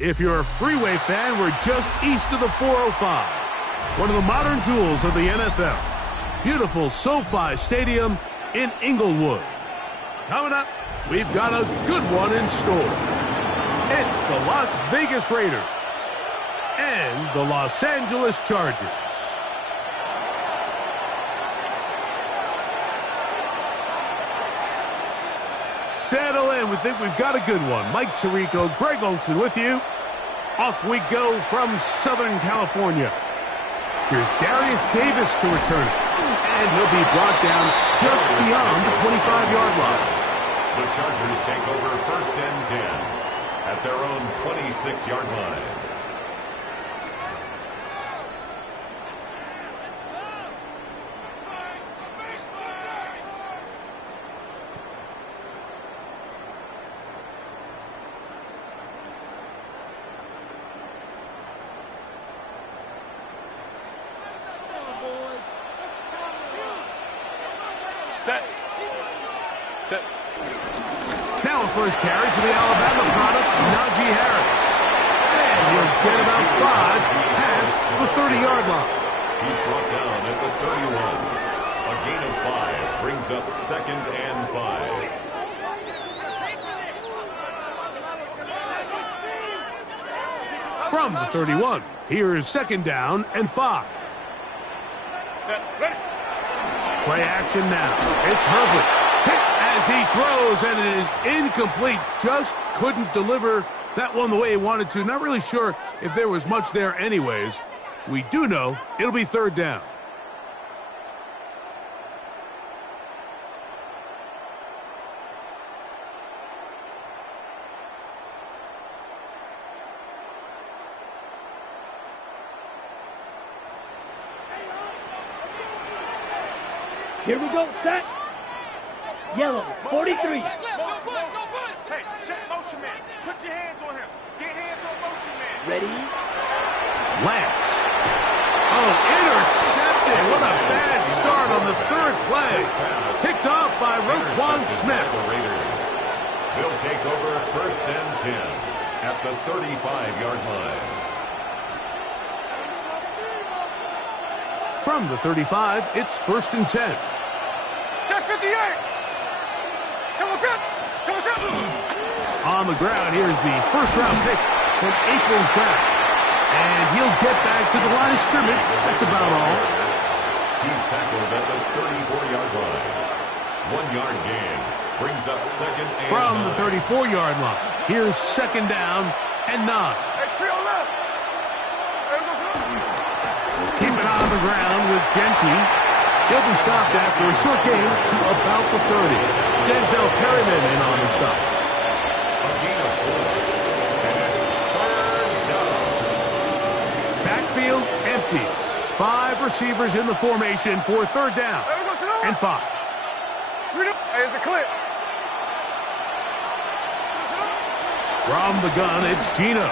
If you're a freeway fan, we're just east of the 405. One of the modern jewels of the NFL. Beautiful SoFi Stadium in Inglewood. Coming up, we've got a good one in store. It's the Las Vegas Raiders and the Los Angeles Chargers. Settle in. We think we've got a good one. Mike Tirico, Greg Olson with you. Off we go from Southern California. Here's Darius Davis to return it. And he'll be brought down just beyond the 25-yard line. The Chargers take over 1st and 10 at their own 26-yard line. Now a first carry for the Alabama product, Najee Harris. And he'll get about 5 past the 30-yard line. He's brought down at the 31. A gain of 5 brings up 2nd and 5. From the 31, here is 2nd down and 5. Play action now. It's Herbert. Hit as he throws, and it is incomplete. Just couldn't deliver that one the way he wanted to. Not really sure if there was much there anyways. We do know it'll be 3rd down. Here we go, set. Yellow, 43. Hey, check motion man. Put your hands on him. Get hands on motion man. Ready? Lance. Oh, intercepted. What a bad start on the 3rd play. Picked off by Roquan Smith. The Raiders. They'll take over 1st and 10 at the 35-yard line. From the 35, it's 1st and 10. Check 58. On the ground, here's the first-round pick from April's draft. And he'll get back to the line of scrimmage. That's about all. He's tackled at the 34-yard line. 1-yard gain brings up 2nd and 9. From the 34-yard line, here's 2nd down and 9. Hey, trio left. Keep it on the ground with Gentry. He'll be stopped after a short gain to about the 30. Denzel Perryman in on the stop. A gain of 4. And it's 3rd down. Backfield empties. 5 receivers in the formation for 3rd down and 5. Hey, it's a clip. From the gun, it's Gino.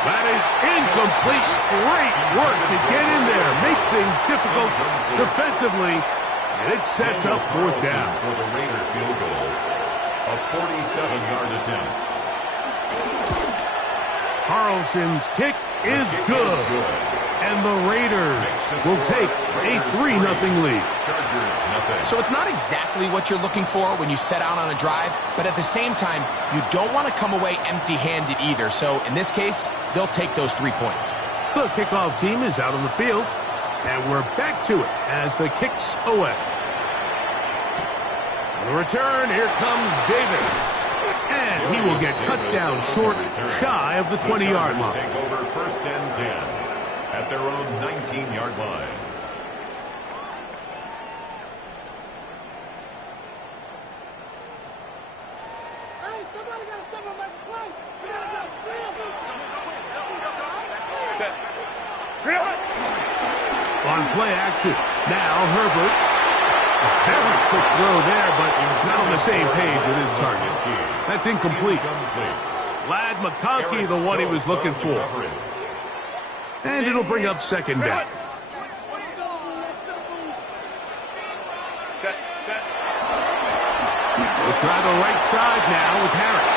That is incomplete. Great work to get in there, make things difficult defensively, and it sets up 4th down. For the Raider field goal, a 47-yard attempt. Carlson's kick is good, and the Raiders will take a 3-0 lead. Chargers nothing. So it's not exactly what you're looking for when you set out on a drive, but at the same time, you don't want to come away empty-handed either. So in this case, they'll take those 3 points. The kickoff team is out on the field, and we're back to it as the kick's away. On the return, here comes Davis. And he will get cut down short, shy of the 20-yard line. Take over 1st and 10 at their own 19-yard line. Hey, somebody got to step up and play. On play action, now Herbert. A very quick throw there, but not on the same page with his target. That's incomplete. Ladd McConkey, the one he was looking for. And it'll bring up 2nd down. We'll try the right side now with Harris.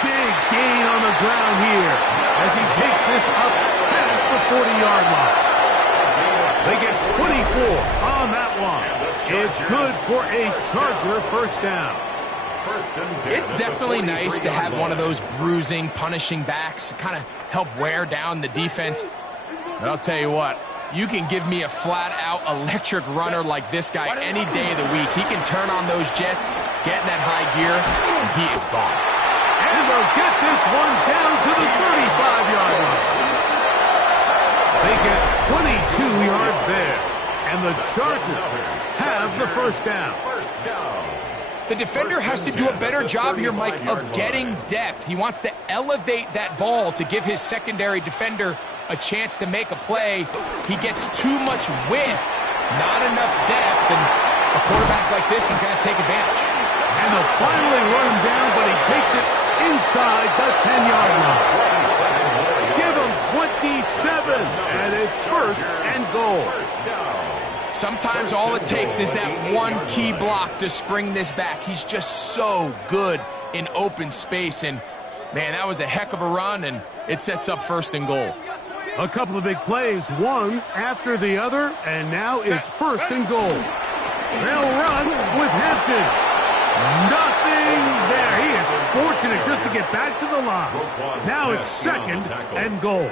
Big gain on the ground here as he takes this up past the 40-yard line. They get 24 on that one. It's good for a Charger first down. It's definitely nice to have one of those bruising, punishing backs to kind of help wear down the defense. But I'll tell you what, you can give me a flat-out electric runner like this guy any day of the week. He can turn on those jets, get in that high gear, and he is gone. And they'll get this one down to the 35-yard line. They get 22 yards there, and the Chargers have the first down. The defender has to do a better job here, Mike, of getting depth. He wants to elevate that ball to give his secondary defender a chance to make a play. He gets too much width, not enough depth, and a quarterback like this is going to take advantage. And they'll finally run him down, but he takes it inside the 10-yard line. Give him 27, and it's first and goal. Sometimes all it takes is that one key block to spring this back. He's just so good in open space, and man, that was a heck of a run, and it sets up first and goal. A couple of big plays, one after the other, and now it's first and goal. They'll run with Hampton. Nothing there. He is fortunate just to get back to the line. Now it's second and goal.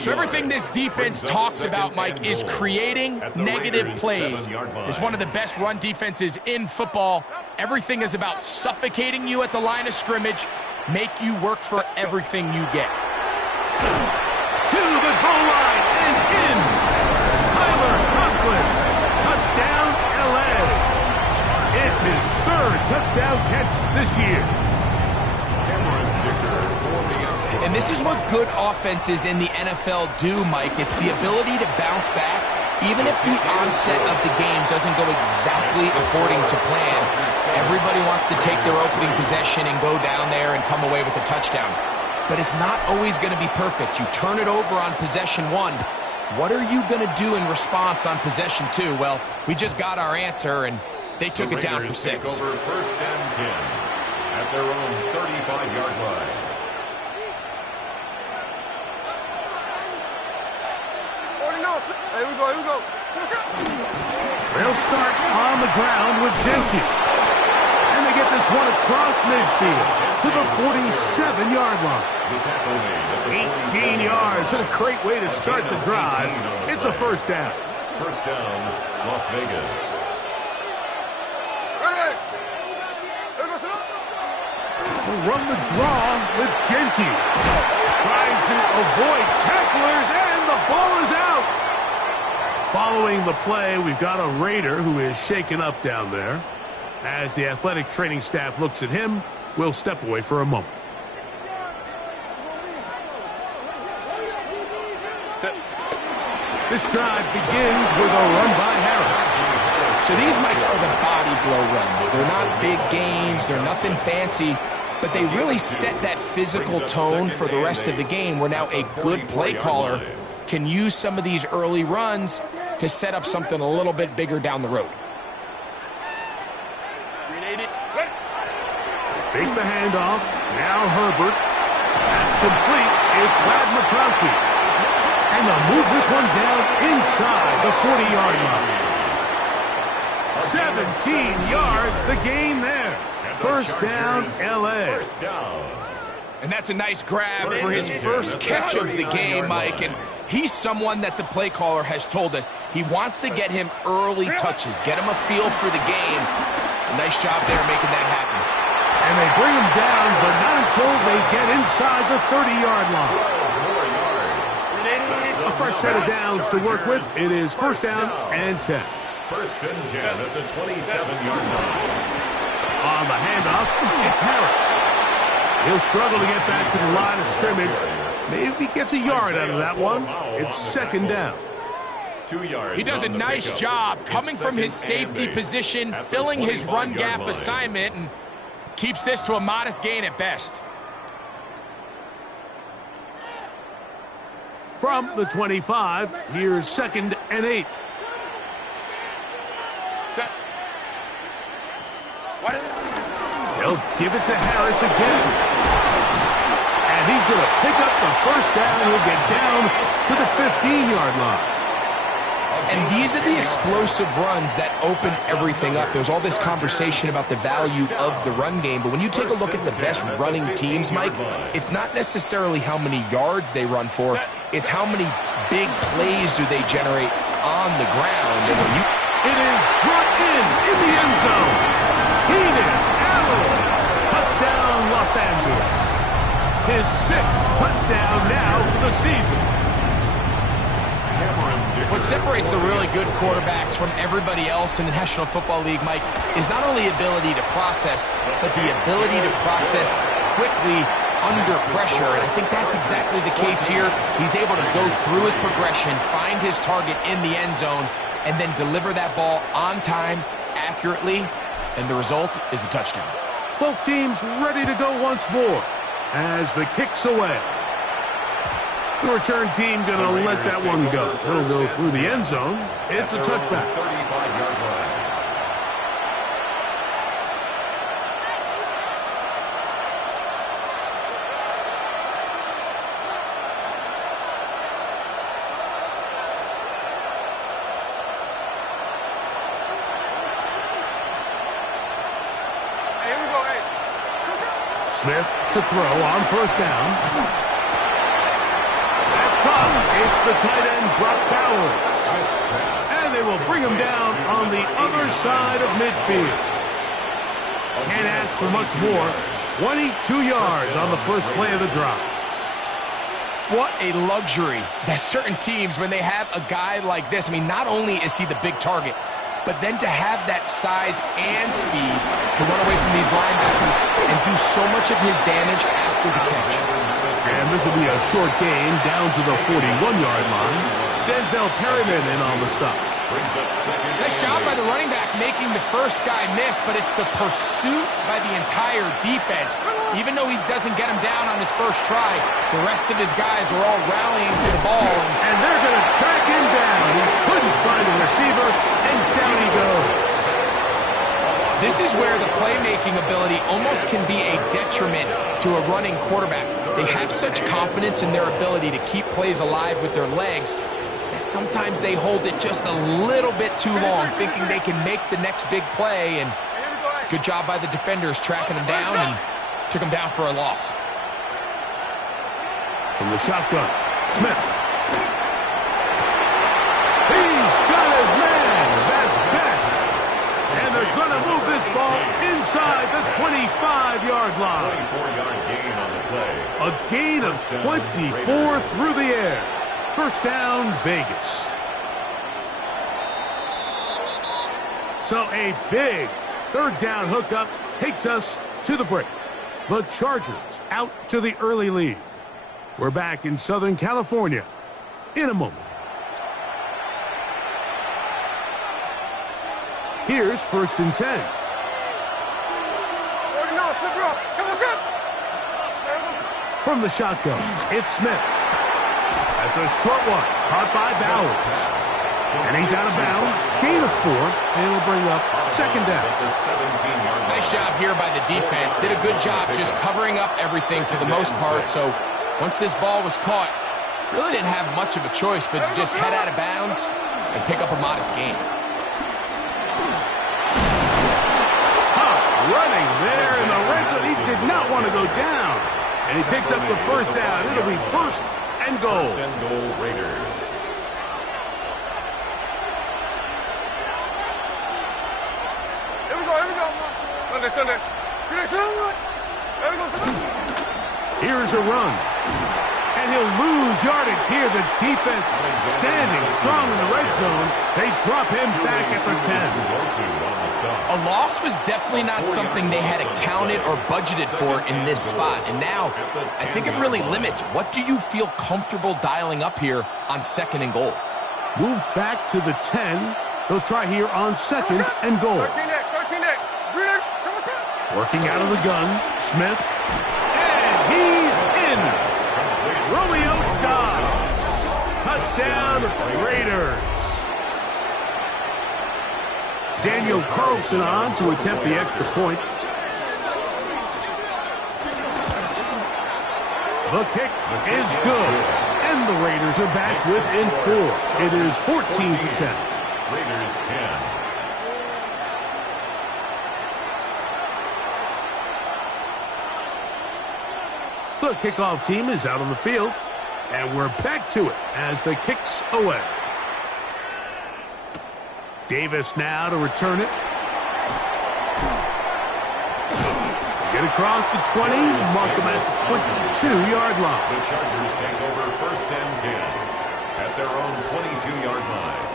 So everything this defense talks about, Mike, is creating negative plays. It's one of the best run defenses in football. Everything is about suffocating you at the line of scrimmage, make you work for everything you get. To the goal line and in. Tyler Conklin. Touchdown, L.A. It's his third touchdown catch this year. And this is what good offenses in the NFL do, Mike. It's the ability to bounce back, even if the onset of the game doesn't go exactly according to plan. Everybody wants to take their opening possession and go down there and come away with a touchdown. But it's not always going to be perfect. You turn it over on possession one. What are you going to do in response on possession two? Well, we just got our answer, and they took it down for 6. Over first and 10 at their own 35-yard line. Here we go. They'll start on the ground with Genty. And they get this one across midfield to the 47-yard line. 18 yards. What a great way to start the drive. It's a first down. First down, Las Vegas. They'll run the draw with Genty. Trying to avoid tacklers, and the ball is out. Following the play, we've got a Raider who is shaken up down there. As the athletic training staff looks at him, we'll step away for a moment. This drive begins with a run by Harris. So these, Mike, are the body blow runs. They're not big gains. They're nothing fancy. But they really set that physical tone for the rest of the game, where now a good play caller can use some of these early runs to set up something a little bit bigger down the road. Fake the handoff. Now Herbert. That's complete. It's Brad McConkey. And they'll move this one down inside the 40-yard line. 17 yards, the gain there. First down, L.A. First down. And that's a nice grab for his first catch of the game, Mike. And he's someone that the play caller has told us he wants to get him early touches, get him a feel for the game. A nice job there making that happen. And they bring him down, but not until they get inside the 30-yard line. A fresh set of downs to work with. It is first down and 10. First and 10 at the 27-yard line. On the handoff, it's Harris. He'll struggle to get back to the line of scrimmage. Maybe he gets a yard out of that one. It's second down. 2 yards. He does a nice job coming from his safety position, filling his run gap assignment, and keeps this to a modest gain at best. From the 25, here's second and 8. They'll give it to Harris again. And he's going to pick up the first down. He'll get down to the 15-yard line. And these are the explosive runs that open everything up. There's all this conversation about the value of the run game, but when you take a look at the best running teams, Mike, it's not necessarily how many yards they run for, it's how many big plays do they generate on the ground. And when it is brought in the end zone. Keenan Allen, touchdown Los Angeles. His 6th touchdown now for the season. What separates the really good quarterbacks from everybody else in the National Football League, Mike, is not only ability to process, but the ability to process quickly under pressure. And I think that's exactly the case here. He's able to go through his progression, find his target in the end zone, and then deliver that ball on time, accurately, and the result is a touchdown. Both teams ready to go once more as the kick's away. The return team going to let that one go. It'll go through the end zone. It's a touchback. 35-yard line. Hey, here we go, hey. Smith to throw on first down. It's the tight end, Brock Bowers. And they will bring him down on the other side of midfield. Can't ask for much more. 22 yards on the first play of the drop. What a luxury that certain teams, when they have a guy like this, I mean, not only is he the big target, but then to have that size and speed to run away from these linebackers and do so much of his damage after the catch. And this will be a short game down to the 41-yard line. Denzel Perryman in on the stop. Nice job by the running back making the first guy miss, but it's the pursuit by the entire defense. Even though he doesn't get him down on his first try, the rest of his guys are all rallying to the ball. And they're going to track him down. He couldn't find a receiver, and down he goes. This is where the playmaking ability almost can be a detriment to a running quarterback. They have such confidence in their ability to keep plays alive with their legs that sometimes they hold it just a little bit too long, thinking they can make the next big play. And good job by the defenders tracking him down and took him down for a loss. From the shotgun, Smith. He's got his man. That's best. And they're going to move this ball inside the 25-yard line. 24-yard gain on the play. A gain of 24 through the air. First down, Vegas. So a big third down hookup takes us to the break. The Chargers out to the early lead. We're back in Southern California in a moment. Here's 1st and 10. From the shotgun, it's Smith. That's a short one, caught by Bowers. And he's out of bounds, gain of 4, and it'll bring up 2nd down. Nice job here by the defense. Did a good job just covering up everything for the most part. So once this ball was caught, really didn't have much of a choice but to just head out of bounds and pick up a modest gain. Running there in the red zone. He did not want to go down. And he picks up the first down. It'll be 1st and goal. 1st and goal, Raiders. Here we go. Sunday. Here's a run. And he'll lose yardage here. The defense standing strong in the red zone. They drop him back at the 10. A loss was definitely not something they had accounted or budgeted for in this spot. And now, I think it really limits. What do you feel comfortable dialing up here on 2nd and goal? Moved back to the 10. They'll try here on 2nd and goal. 13 next. Working out of the gun, Smith. And he's in. Romeo Dobbs. Touchdown, Raiders. Daniel Carlson on to attempt the extra point. The kick is good. And the Raiders are back within 4. It is 14-10. Raiders 10. The kickoff team is out on the field, and we're back to it as the kick's away. Davis now to return it. Get across the 20, mark them at the 22-yard line. The Chargers take over 1st and 10 at their own 22-yard line.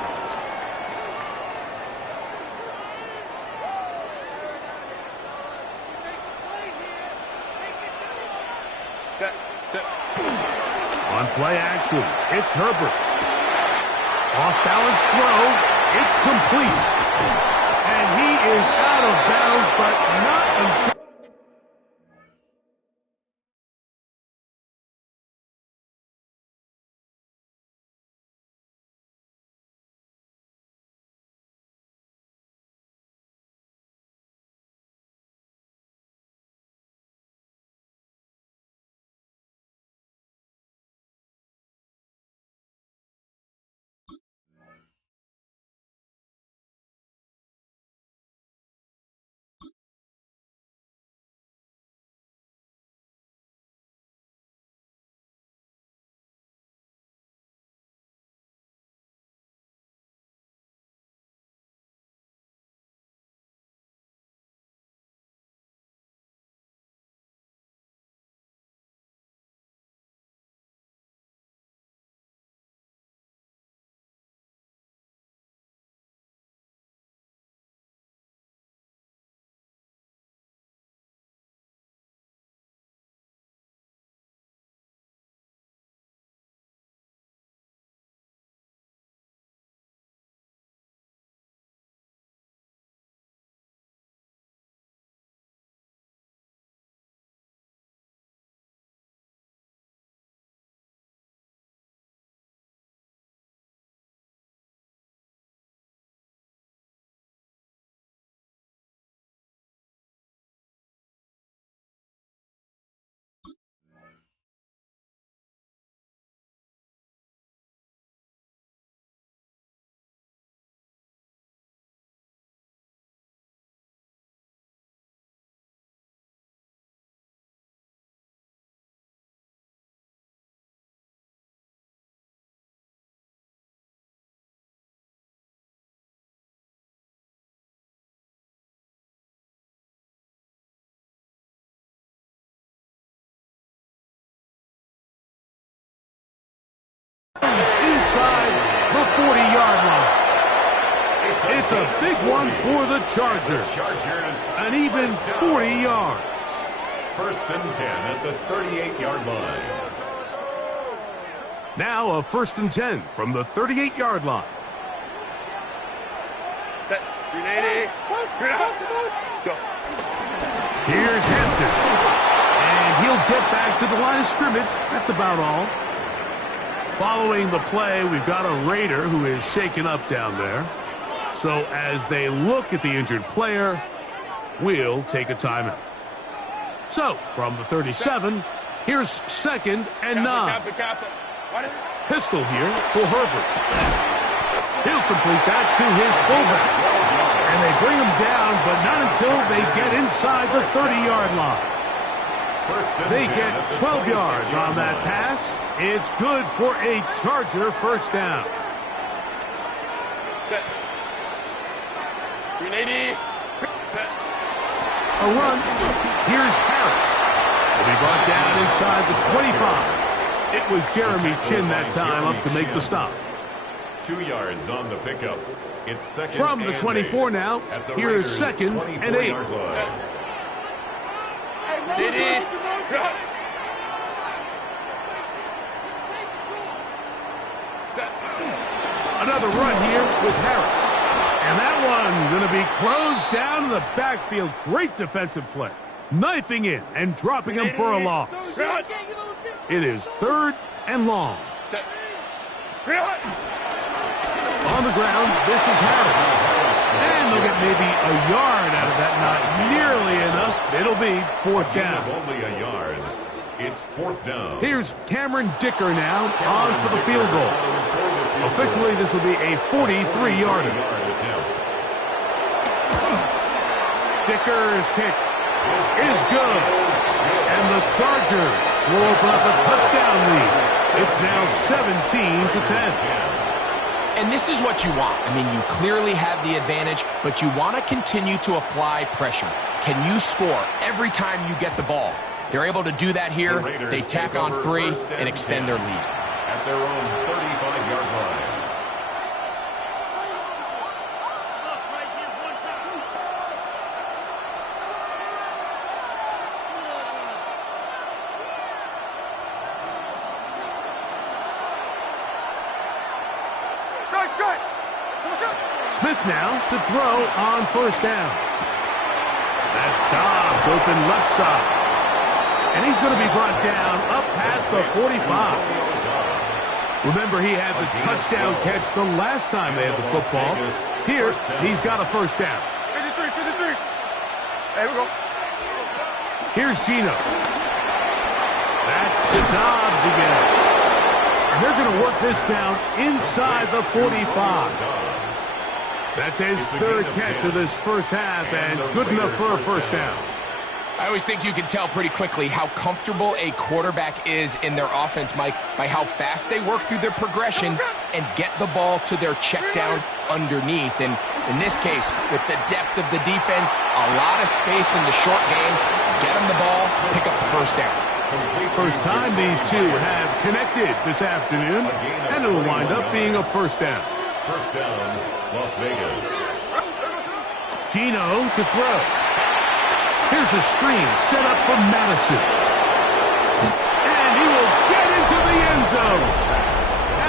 On play action, it's Herbert. Off-balance throw, it's complete. And he is out of bounds, but not until... Inside the 40-yard line. It's a big one for the Chargers. An even 40 yards. 1st and 10 at the 38-yard line. Now a 1st and 10 from the 38-yard line. Set. 380. Go. Here's Hampton. And he'll get back to the line of scrimmage. That's about all. Following the play, we've got a Raider who is shaken up down there. So as they look at the injured player, we'll take a timeout. So from the 37, here's 2nd and 9. Pistol here for Herbert. He'll complete that to his fullback. And they bring him down, but not until they get inside the 30-yard line. They get 12 yards on that pass. It's good for a Charger 1st down. Set. 380. Set. A run. Here's Harris. Will be brought down inside the 25. It was Jeremy Chin that time up to make the stop. 2 yards on the pickup. It's 2nd From the 24 now, here's 2nd and 8. Another run here with Harris. And that one going to be closed down in the backfield. Great defensive play. Knifing in and dropping him for a loss. It is 3rd and long. On the ground, this is Harris. And they'll get maybe a yard out of that. Not nearly enough. It'll be 4th down. Only a yard. It's 4th down. Here's Cameron Dicker now on for the field goal. Officially, this will be a 43-yarder. Dicker's kick is good. And the Chargers will open up a touchdown lead. It's now 17-10. And this is what you want. I mean, you clearly have the advantage, but you want to continue to apply pressure. Can you score every time you get the ball? They're able to do that here. They tack on 3 and extend their lead. At their own 35-yard line. Smith now to throw on 1st down. That's Dobbs open left side. And he's going to be brought down up past the 45. Remember, he had the touchdown catch the last time they had the football. Here, he's got a 1st down. 53. There we go. Here's Geno. That's to Dobbs again. And they're going to work this down inside the 45. That's his 3rd catch of this first half, and good enough for a 1st down. I always think you can tell pretty quickly how comfortable a quarterback is in their offense, Mike, by how fast they work through their progression and get the ball to their check down underneath. And in this case, with the depth of the defense, a lot of space in the short game, get them the ball, pick up the 1st down. First time these two have connected this afternoon, and it'll wind up being a 1st down. 1st down, Las Vegas. Geno to throw. Here's a screen set up for Madison. And he will get into the end zone.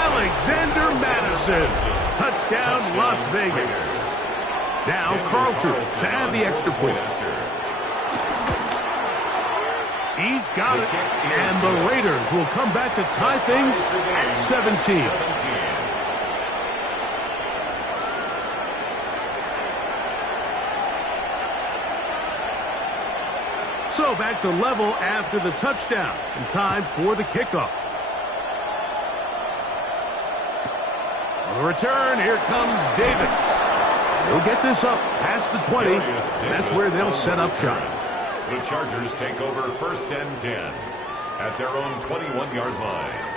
Alexander Madison. Touchdown, Las Vegas. Now Carlson to add the extra point. He's got it. And the Raiders will come back to tie things at 17. So back to level after the touchdown, and time for the kickoff. On the return, here comes Davis. He'll get this up past the 20, and that's where they'll set up shop. The Chargers take over 1st and 10 at their own 21-yard line.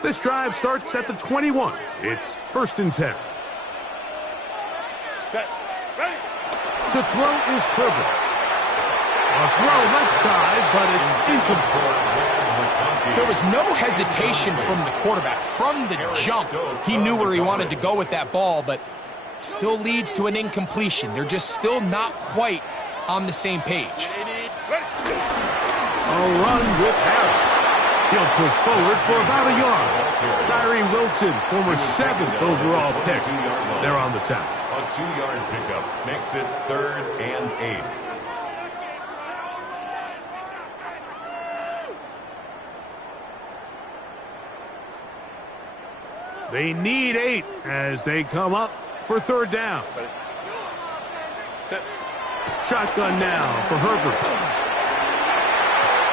This drive starts at the 21. It's 1st and 10. To throw is Herbert. A throw left side, but it's incomplete. There was no hesitation from the quarterback. From the jump, he knew where he wanted to go with that ball, but still leads to an incompletion. They're just still not quite on the same page. A run with Harris. He'll push forward for about a yard. Tyree Wilton, former 7th overall pick. They're on the tackle. A 2-yard pickup makes it 3rd and 8. They need 8 as they come up for 3rd down. Shotgun now for Herbert.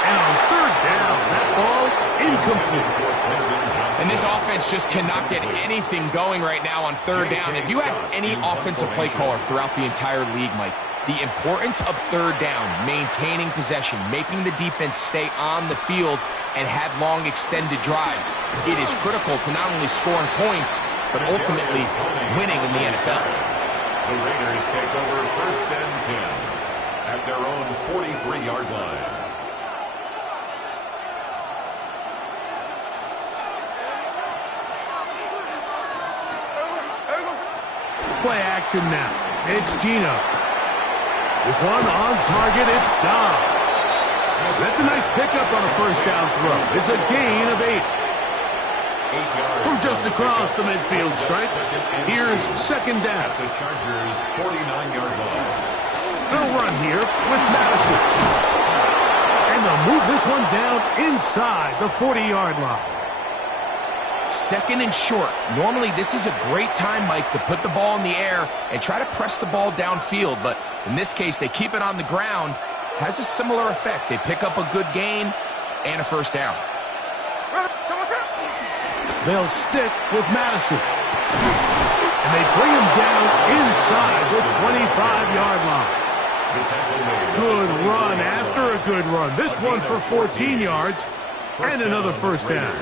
And on 3rd down, that ball incomplete. And this offense just cannot get anything going right now on 3rd down. If you ask any offensive play caller throughout the entire league, Mike, the importance of 3rd down, maintaining possession, making the defense stay on the field and have long extended drives, it is critical to not only scoring points, but ultimately winning in the NFL. The Raiders take over 1st and 10 at their own 43-yard line. Play action now. It's Geno. This one on target, it's Dobbs. That's a nice pickup on a 1st down throw. It's a gain of 8. From just across the midfield stripe, here's 2nd down. The Chargers' 49-yard line. They'll run here with Madison. And they'll move this one down inside the 40-yard line. 2nd and short. Normally, this is a great time, Mike, to put the ball in the air and try to press the ball downfield. But in this case, they keep it on the ground. Has a similar effect. They pick up a good gain and a first down. They'll stick with Madison. And they bring him down inside the 25-yard line. Good run after a good run. This one for 14 yards and another first down.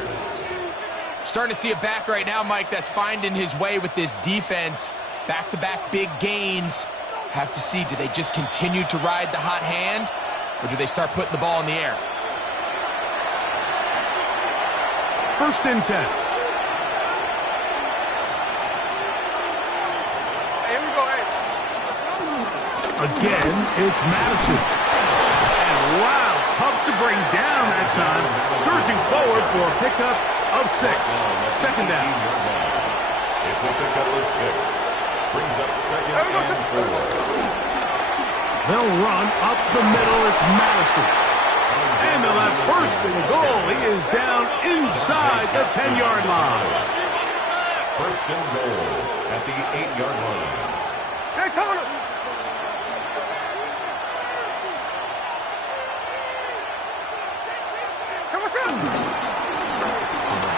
Starting to see a back right now, Mike, that's finding his way with this defense. Back-to-back big gains. Have to see, do they just continue to ride the hot hand, or do they start putting the ball in the air? 1st and 10. Here we go, hey. Again, it's Madison. And wow, tough to bring down that time. Surging forward for a pickup of 6. 2nd down. It's a pickup of 6. Brings up 2nd and 4. They'll run up the middle. It's Madison. And they'll have 1st and goal. He is down inside the 10-yard line. 1st and goal at the 8-yard line. Hey, Turner!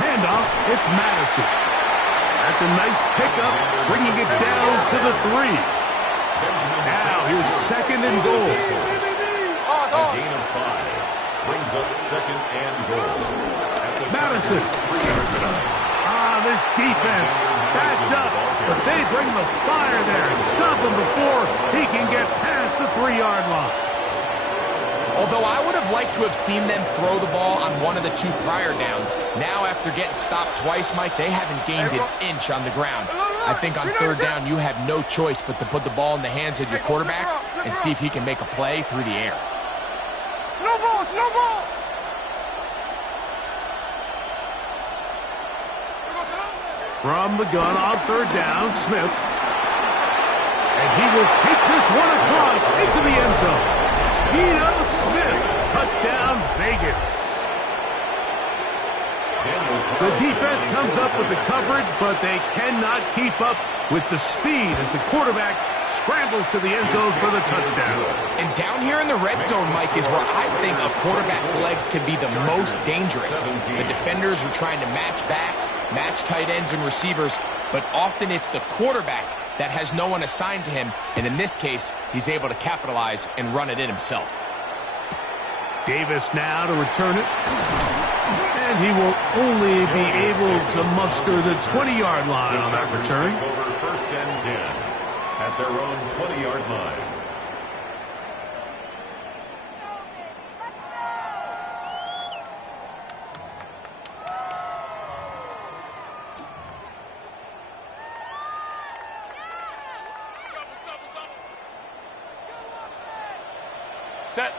Handoff, it's Madison. That's a nice pickup, bringing it down to the 3. Now here's 2nd and goal. A gain of 5. Brings up 2nd and goal. Madison. This defense backed up, but they bring the fire there. Stop him before he can get past the 3-yard line. Although I would have liked to have seen them throw the ball on one of the 2 prior downs. Now, after getting stopped twice, Mike, they haven't gained an inch on the ground. I think on 3rd down, you have no choice but to put the ball in the hands of your quarterback and see if he can make a play through the air. Slow ball, slow ball! From the gun on 3rd down, Smith. And he will take this one across into the end zone. Geno Smith, touchdown Vegas. The defense comes up with the coverage, but they cannot keep up with the speed as the quarterback scrambles to the end zone for the touchdown. And down here in the red zone, Mike, is where I think a quarterback's legs can be the most dangerous. The defenders are trying to match backs, match tight ends and receivers, but often it's the quarterback that has no one assigned to him, and in this case, he's able to capitalize and run it in himself. Davis now to return it. And he will only be able to muster the 20-yard line on that return. Over 1st and 10 at their own 20-yard line. Set.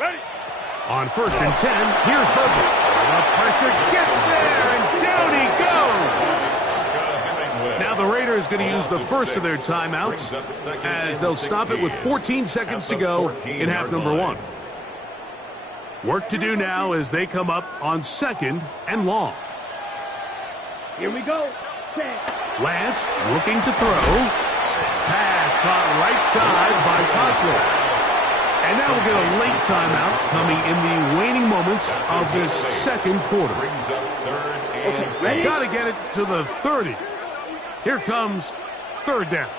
Ready. On 1st and 10, here's Burger. The pressure gets there, and down he goes. Now the Raiders going to use the first of their timeouts as they'll stop it with 14 seconds to go in half number 1. Work to do now as they come up on 2nd and long. Here we go. Set. Lance looking to throw. Pass caught right side by Coswell. And now we'll get a late timeout coming in the waning moments of this 2nd quarter. Ready? Got to get it to the 30. Here comes 3rd down.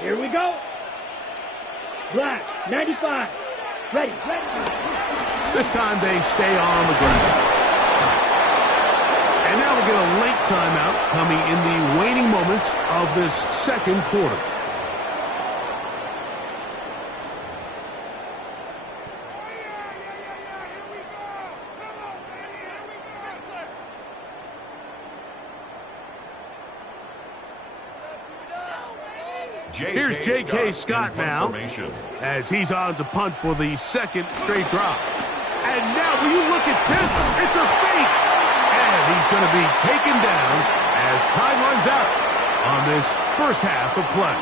Here we go. Black, 95. Ready. This time they stay on the ground. And now we'll get a late timeout coming in the waning moments of this 2nd quarter. Here's J.K. Scott now as he's on to punt for the 2nd straight drop. And now, will you look at this? It's a fake. And he's going to be taken down as time runs out on this first half of play.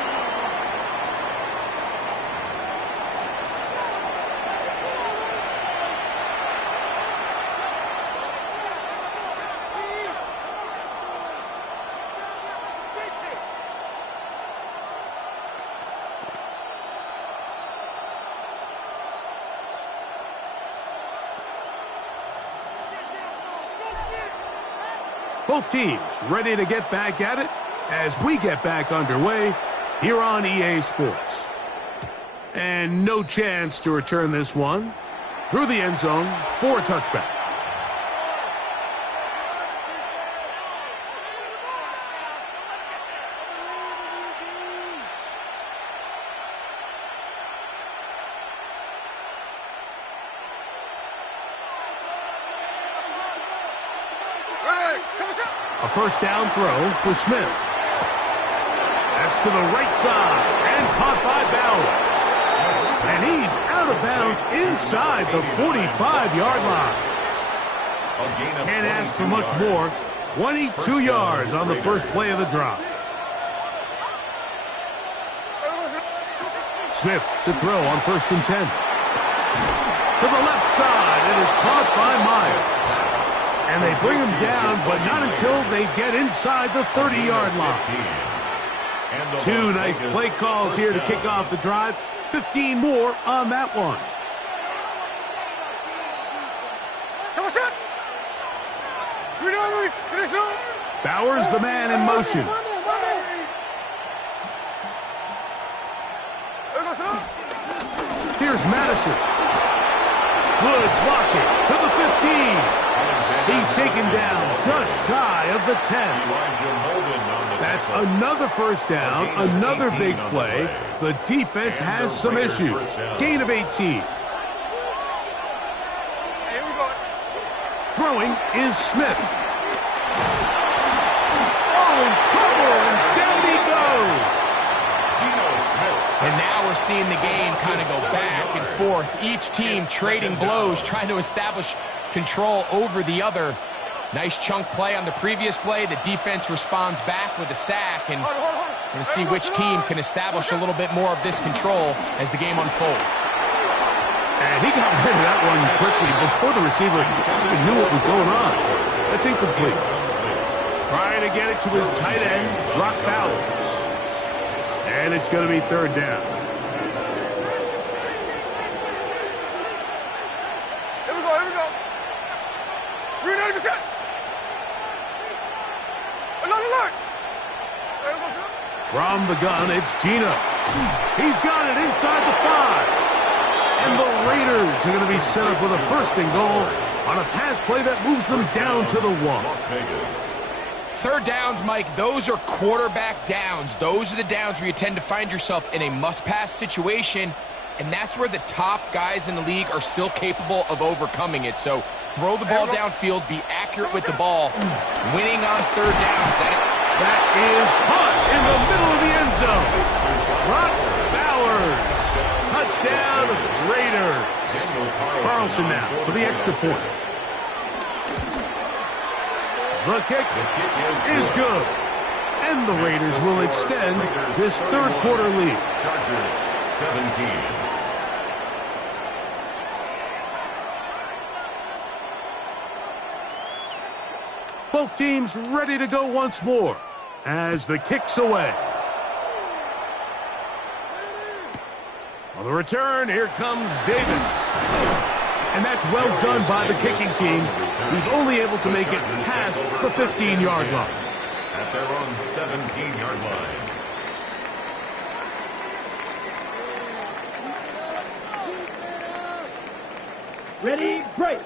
Both teams ready to get back at it as we get back underway here on EA Sports. And no chance to return this one through the end zone for a touchback. A first down throw for Smith. That's to the right side and caught by Bowers. And he's out of bounds inside the 45-yard line. Can't ask for much more. 22 yards on the first play of the drive. Smith to throw on 1st and 10. To the left side, it is caught by Myers. And they bring him down, but not until they get inside the 30-yard line. Two nice play calls here to kick off the drive. 15 more on that one. Bowers, the man in motion. Here's Madison. Good blocking to the 15. He's taken down just shy of the 10. That's another first down, another big play. The defense has some issues. Gain of 18. Throwing is Smith. Oh, in trouble, and down he goes. And now we're seeing the game kind of go back and forth. Each team trading blows, trying to establish control over the other. Nice chunk play on the previous play. The defense responds back with a sack, and we're going to see which team can establish a little bit more of this control as the game unfolds. And he got rid of that one quickly before the receiver even knew what was going on. That's incomplete. Trying to get it to his tight end, Brock Bowers. And it's going to be 3rd down. Here we go. 390%. Alert. From the gun, it's Gino. He's got it inside the 5. And the Raiders are going to be set up with a 1st and goal on a pass play that moves them down to the 1. 3rd downs, Mike, those are quarterback downs. Those are the downs where you tend to find yourself in a must-pass situation, and that's where the top guys in the league are still capable of overcoming it. So throw the ball downfield, be accurate with the ball. Winning on 3rd downs, that is caught in the middle of the end zone. Brock Bowers, touchdown Raiders. Carlson now for the extra point. The kick is good. And the Raiders will extend this 3rd quarter lead. Chargers 17. Both teams ready to go once more as the kick's away. On the return, here comes Davis. And that's well done by the kicking team. He's only able to make it past the 15-yard line. At their own 17-yard line. Ready, break.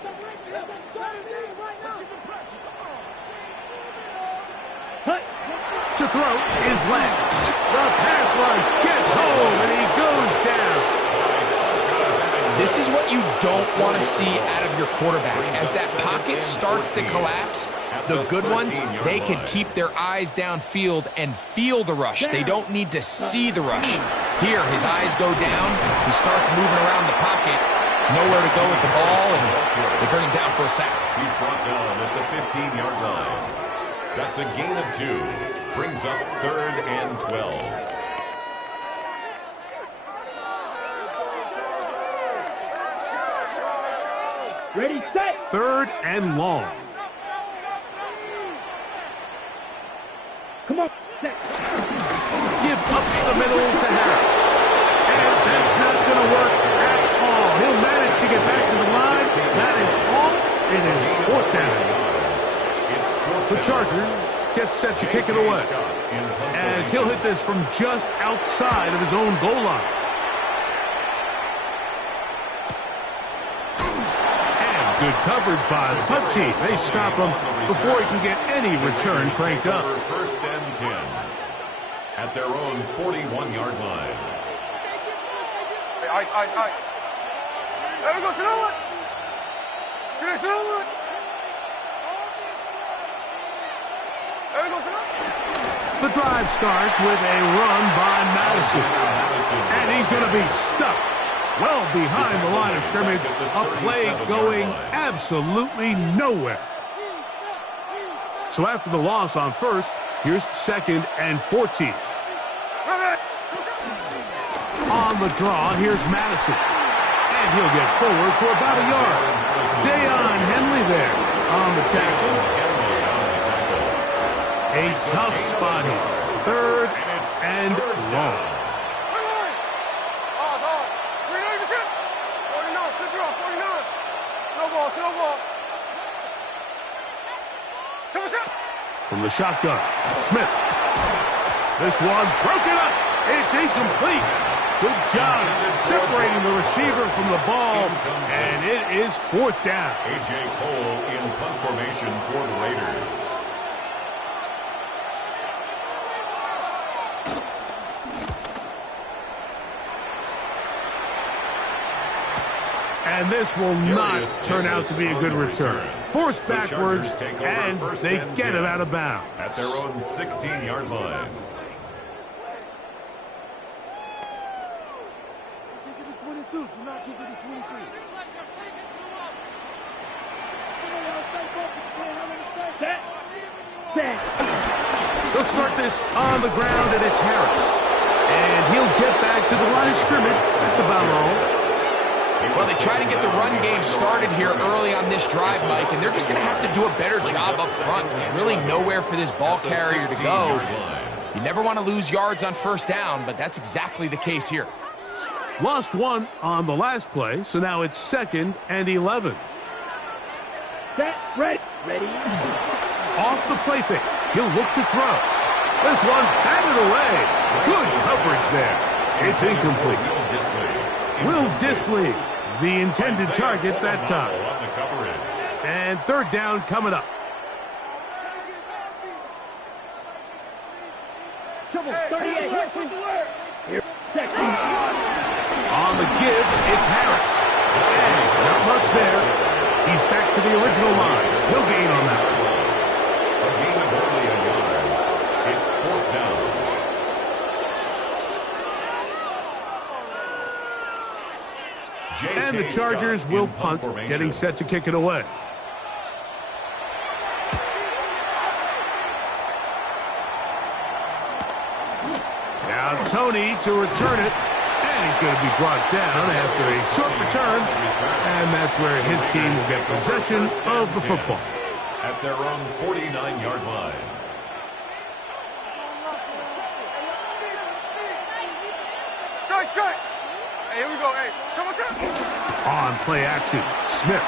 To throw is Lance. The pass rush gets home, and he goes down. This is what you don't want to see out of your quarterback. As that pocket starts to collapse, the good ones, they can keep their eyes downfield and feel the rush. They don't need to see the rush. Here, his eyes go down. He starts moving around the pocket. Nowhere to go with the ball, and they bring him down for a sack. He's brought down at the 15-yard line. That's a gain of 2. Brings up 3rd and 12. Ready, set. 3rd and long. Come on, set. Give up the middle to Harris. And that's not going to work at all. He'll manage to get back to the line. That is all. It is 4th down. The Chargers gets set to kick it away, as he'll hit this from just outside of his own goal line. And good coverage by the punt team. They stop him before he can get any return cranked up. First and 10 at their own 41-yard line. Hey, ice. There we go, Sonoma. Get it, Sonoma. There we go, Sonoma. The drive starts with a run by Madison. And he's going to be stuck well behind the line of scrimmage. A play going absolutely nowhere. So after the loss on first, here's 2nd and 14. On the draw, here's Madison. And he'll get forward for about a yard. Deion Henley there on the tackle. A tough spot here. 3rd and long. From the shotgun, Smith. This one broken up. It's incomplete. Good job separating the receiver from the ball, and it is 4th down. A.J. Cole in punt formation for the Raiders. And this will not turn out to be a good return. Forced backwards, and they get it out of bounds. At their own 16-yard line. Kick it to 22. Do not kick it to 22. Set. They'll start this on the ground, and it's Harris. And he'll get back to the line of scrimmage. That's about all. Well, they try to get the run game started here early on this drive, Mike, and they're just going to have to do a better job up front. There's really nowhere for this ball carrier to go. You never want to lose yards on first down, but that's exactly the case here. Lost one on the last play, so now it's 2nd and 11. Set. Ready. Off the play fake. He'll look to throw. This one batted away. Good coverage there. It's incomplete. Will Disley, the intended target that time. And 3rd down coming up. Come on, 38. Here. On the give, it's Harris. And not much there. He's back to the original line. He'll gain on that. A gain of only a yard. It's 4th down. And the Chargers will punt, getting set to kick it away. Now Tony to return it. And he's going to be brought down after a short return. And that's where his team will get possession of the football. At their own 49-yard line. Strike. Hey, here we go. Hey, on play action, Smith.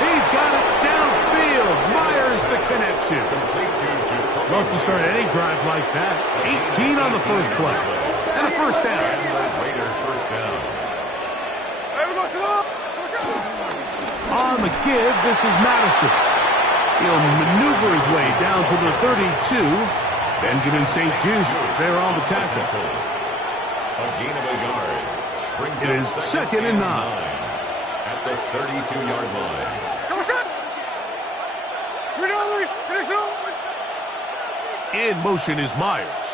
He's got it downfield. Fires the connection. Love to start any drive like that. 18 on the first play. And a first down. On the give, this is Madison. He'll maneuver his way down to the 32. Benjamin St. Just there on the tackle. A gain of a yard. It is 2nd and 9. At the 32-yard line. In motion is Myers.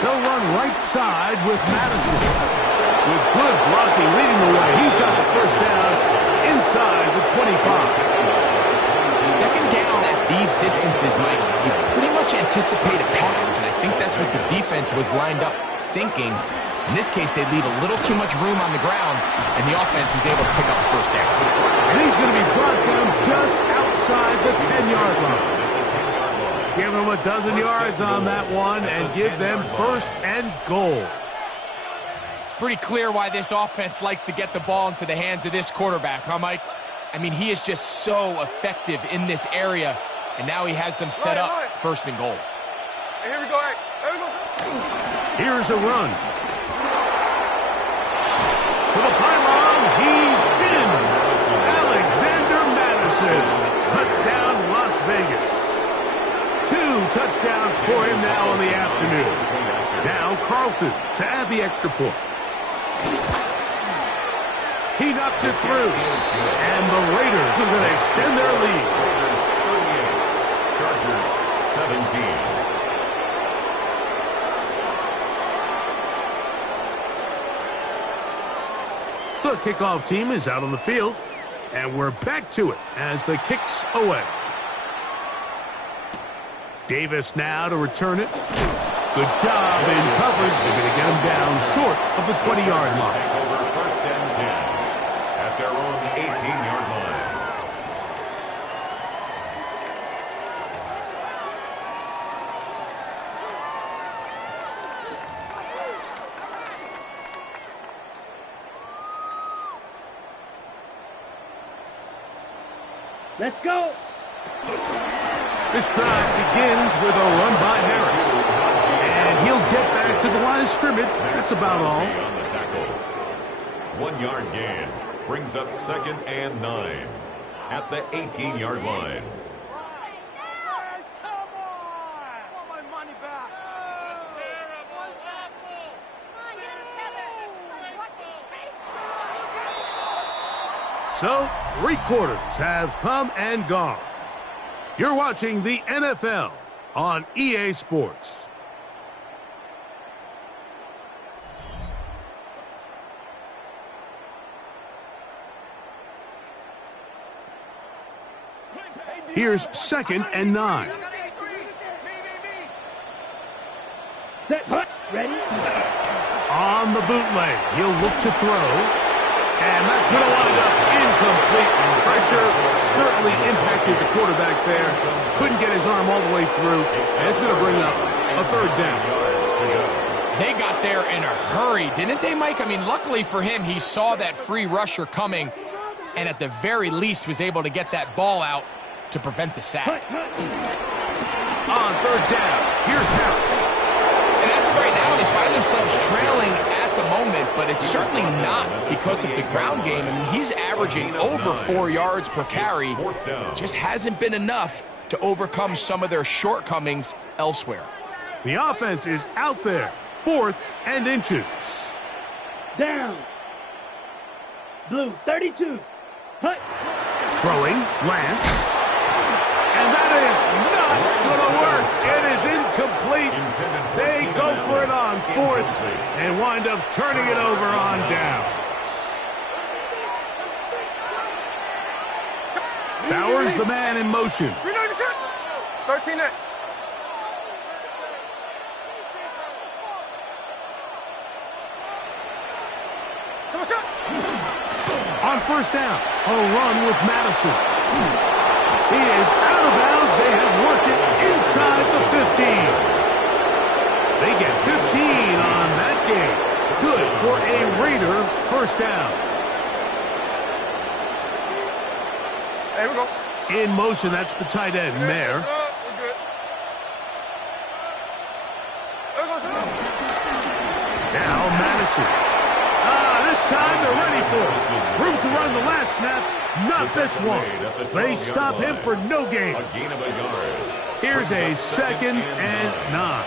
They'll run right side with Madison. With good blocking leading the way. He's got the first down inside the 25. Second down at these distances, Mike, you pretty much anticipate a pass, and I think that's what the defense was lined up thinking. In this case, they leave a little too much room on the ground, and the offense is able to pick up a first down. And he's going to be brought down just outside the 10-yard line. Give them a dozen yards on that one and give them 1st and goal. It's pretty clear why this offense likes to get the ball into the hands of this quarterback, huh, Mike? I mean, he is just so effective in this area, and now he has them set up first and goal. Hey, here we go. Hey, here we go. Here's a run. To the pylon, he's in. Alexander Madison. Touchdown, Las Vegas. 2 touchdowns for him now in the afternoon. Now Carlson to add the extra point. He knocks it through. And the Raiders are going to extend their lead. Chargers 17. The kickoff team is out on the field, and we're back to it as the kick's away. Davis now to return it. Good job in coverage. They're going to get him down short of the 20-yard line. Take over first and 10 at their own 18-yard line. Let's go. This drive begins with a run by Harris. And he'll get back to the line of scrimmage. That's about all. On the tackle. 1-yard gain brings up second and 9 at the 18-yard line. Come on. I want my money back. So, 3 quarters have come and gone. You're watching the NFL on EA Sports. Here's second and 9. Set. Hut. Ready. On the bootleg, he'll look to throw. And that's going to wind up incomplete. Pressure certainly impacted the quarterback there. Couldn't get his arm all the way through. And it's going to bring up a third down. They got there in a hurry, didn't they, Mike? I mean, luckily for him, he saw that free rusher coming and at the very least was able to get that ball out to prevent the sack. On third down, here's Harris. And as of right now, they find themselves trailing at the moment, but it's certainly not because of the ground game. I mean, he's averaging over 4 yards per carry. Just hasn't been enough to overcome some of their shortcomings elsewhere. The offense is out there, 4th and inches. Down. Blue. 32. Hut. Throwing, Lance. And that is not going to work. It is incomplete. They go for it on 4th and wind up turning it over on downs. Bowers the man in motion. 13 next. On first down, a run with Madison. He is out of bounds. They have worked it inside the 15. They get 15 on that game. Good for a Raider first down. There we go. In motion, that's the tight end, Mayer. We're good. There we go, sir. Now Madison. This time they're ready for it. Room to run the last snap. Not this one. They stop him for no gain. Here's a second and 9.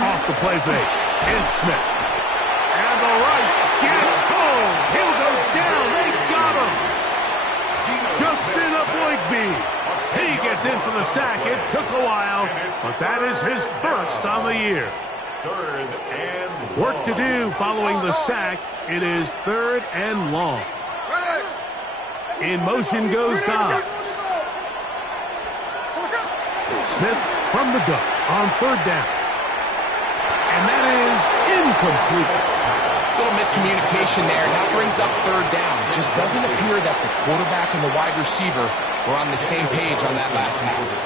Off the play fake. And Smith. And the rush gets home. He'll go down. They got him. Justin Aboigbe. He gets in for the sack. It took a while, but that is his first on the year. Third and Work to do following the sack. It is 3rd and long. In motion goes Dobbs. Smith from the gun on 3rd down. And that is incomplete. Little miscommunication there, and that brings up 3rd down. It just doesn't appear that the quarterback and the wide receiver were on the same page on that last pass.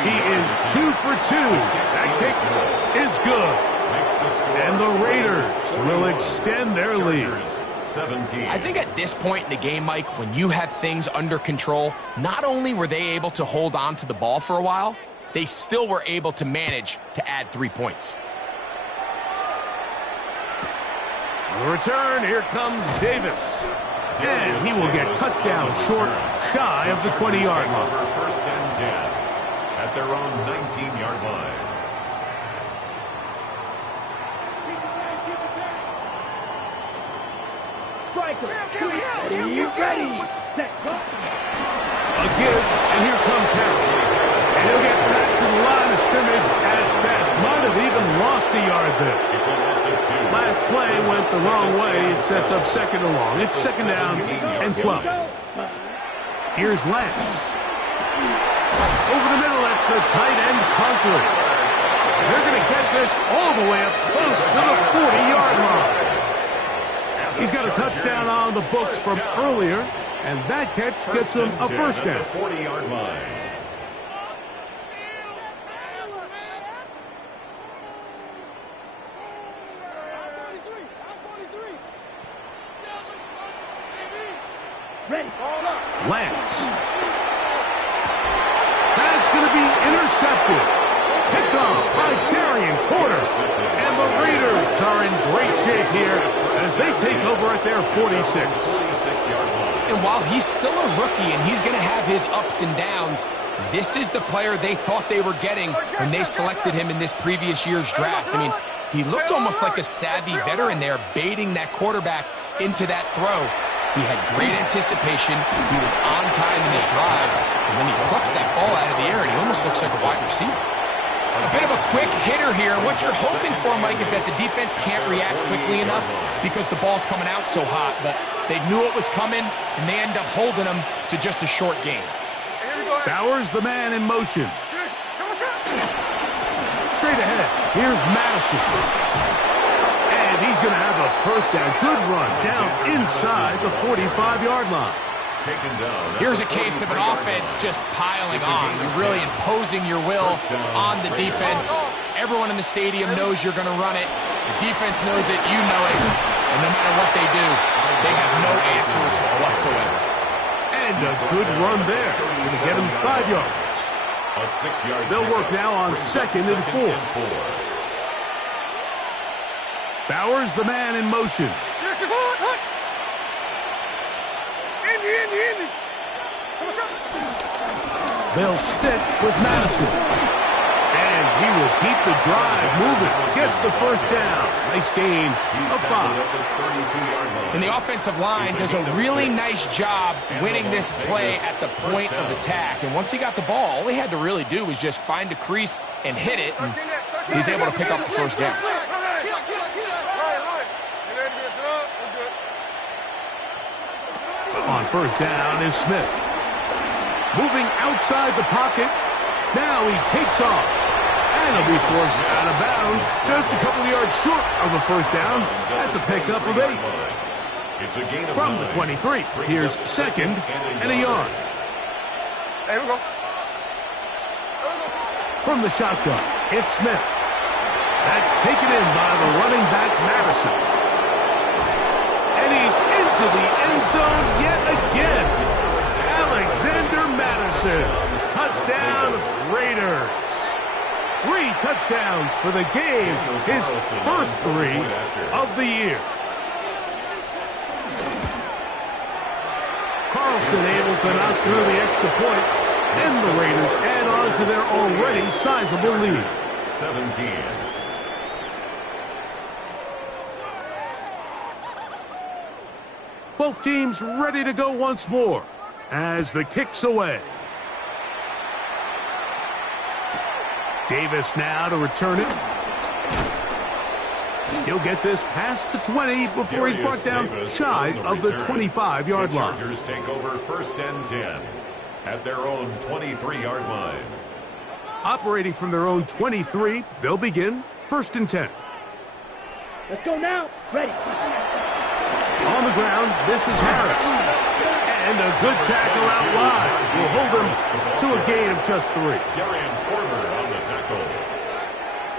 He is 2 for 2. That kick is good. And the Raiders will extend their lead. 17. I think at this point in the game, Mike, when you have things under control, not only were they able to hold on to the ball for a while, they still were able to manage to add 3 points. The return, here comes Davis. And he will get cut down short, shy of the 20-yard line. First and 10 at their own 19-yard line. Striker, ready, set, A give, and here comes Harris. And he'll get back to the line of scrimmage at best. Might have even lost a yard there. It's a loss of 2. Last play went the wrong way. It sets up second and long. It's second down and 12. Here's Lance. Over the middle, that's the tight end, Conklin. They're going to get this all the way up close to the 40-yard line. He's got a touchdown on the books from earlier, and that catch gets him a first down. 40-yard line. ready. Lance. That's going to be intercepted. Picked off by Darian Porter. And the Raiders are in great shape here as they take over at their 46. And while he's still a rookie and he's going to have his ups and downs, this is the player they thought they were getting when they selected him in this previous year's draft. I mean, he looked almost like a savvy veteran there, baiting that quarterback into that throw. He had great anticipation. He was on time in his drive. And then he plucks that ball out of the air, and he almost looks like a wide receiver. A bit of a quick hitter here. What you're hoping for, Mike, is that the defense can't react quickly enough because the ball's coming out so hot. But they knew it was coming, and they end up holding them to just a short game. Bowers, the man in motion. Straight ahead. Here's Madison. And he's going to have a first down. Good run down inside the 45-yard line. Here's a case of an offense just piling on. You're really imposing your will on the defense. Everyone in the stadium knows you're going to run it. The defense knows it. You know it. And no matter what they do, they have no answers whatsoever. And a good run there. Going to get him 5 yards. A 6-yard. They'll work now on second and 4. Bowers, the man in motion. They'll stick with Madison. And he will keep the drive moving. Gets the first down. Nice gain of 5. And the offensive line does a really nice job winning this play at the point of attack. And once he got the ball, all he had to really do was just find a crease and hit it. And he's able to pick up the first down. On first down is Smith. Moving outside the pocket. Now he takes off. And he'll be forced out of bounds. Just a couple of yards short of a first down. That's a pickup of 8. From the 23. Here's second and a yard. Hey, we go. From the shotgun, it's Smith. That's taken in by the running back, Madison. And he's into the end zone yet again. Alexander Madison. Touchdown, Raiders. 3 touchdowns for the game. His first 3 of the year. Carlson able to knock through the extra point. And the Raiders add on to their already sizable lead. 17. Both teams ready to go once more as the kick's away. Davis now to return it. He'll get this past the 20 before he's brought down shy of the 25-yard line. Chargers take over first and 10 at their own 23-yard line. Operating from their own 23, they'll begin first and 10. Let's go now. Ready. On the ground, this is Harris. And a good tackle out wide will hold them to a gain of just 3. Darian Porter on the tackle.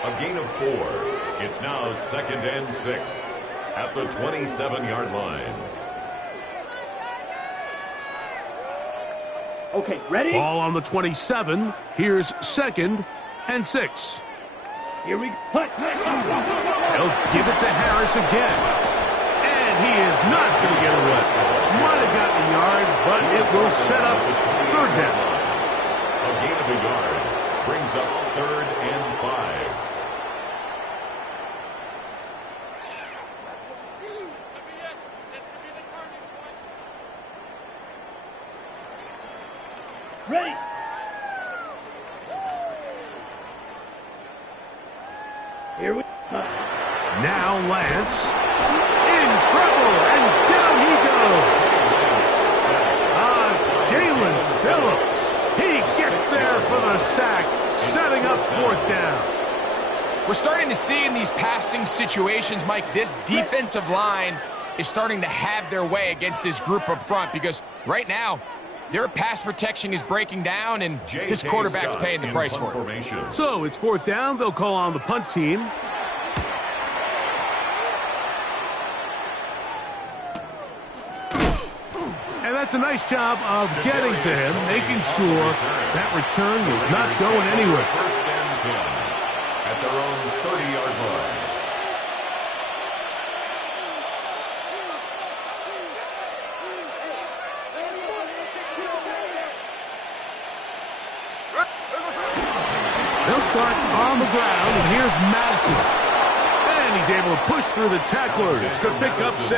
A gain of 4. It's now second and 6. at the 27-yard line. Okay, ready? Ball on the 27. Here's 2nd and 6. Here we go. Punt. They'll give it to Harris again. And he is not going to get away. Might have gotten a yard, but it will set up 3rd down. A gain of a yard brings up 3rd and 5. Ready. Here we go. Now Lance in trouble, and down he goes. Jalen Phillips. He gets there for the sack, setting up 4th down. We're starting to see in these passing situations, Mike, this defensive line is starting to have their way against this group up front because right now, their pass protection is breaking down, and his quarterback's paying the price for it. So it's 4th down. They'll call on the punt team. And that's a nice job of getting to him, making sure that return was not going anywhere. 1st and 10 at their own 30-yard line. They'll start on the ground, and here's Madison. And he's able to push through the tacklers to pick up 6.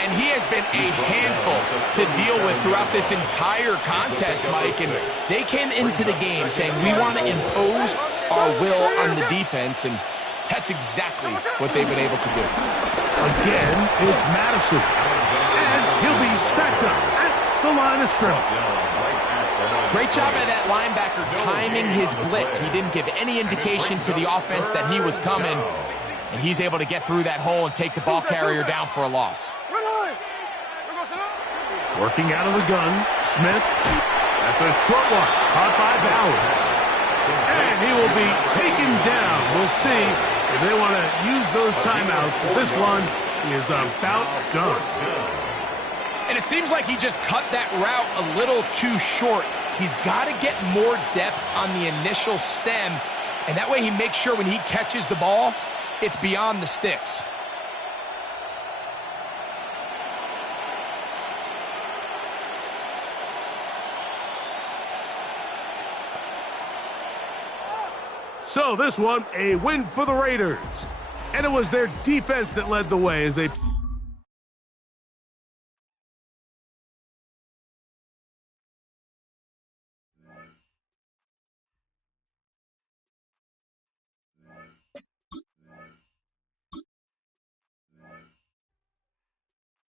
And he has been a handful to deal with throughout this entire contest, Mike. And they came into the game saying, we want to impose our will on the defense, and that's exactly what they've been able to do. Again, it's Madison. And he'll be stacked up at the line of scrimmage. Great job by that linebacker timing his blitz. He didn't give any indication to the offense that he was coming, and he's able to get through that hole and take the ball carrier down for a loss. Working out of the gun, Smith. That's a short one, caught by Bowers. And he will be taken down. We'll see if they want to use those timeouts. But this one is about done. And it seems like he just cut that route a little too short. He's got to get more depth on the initial stem, and that way he makes sure when he catches the ball, it's beyond the sticks. So this one, a win for the Raiders. And it was their defense that led the way as they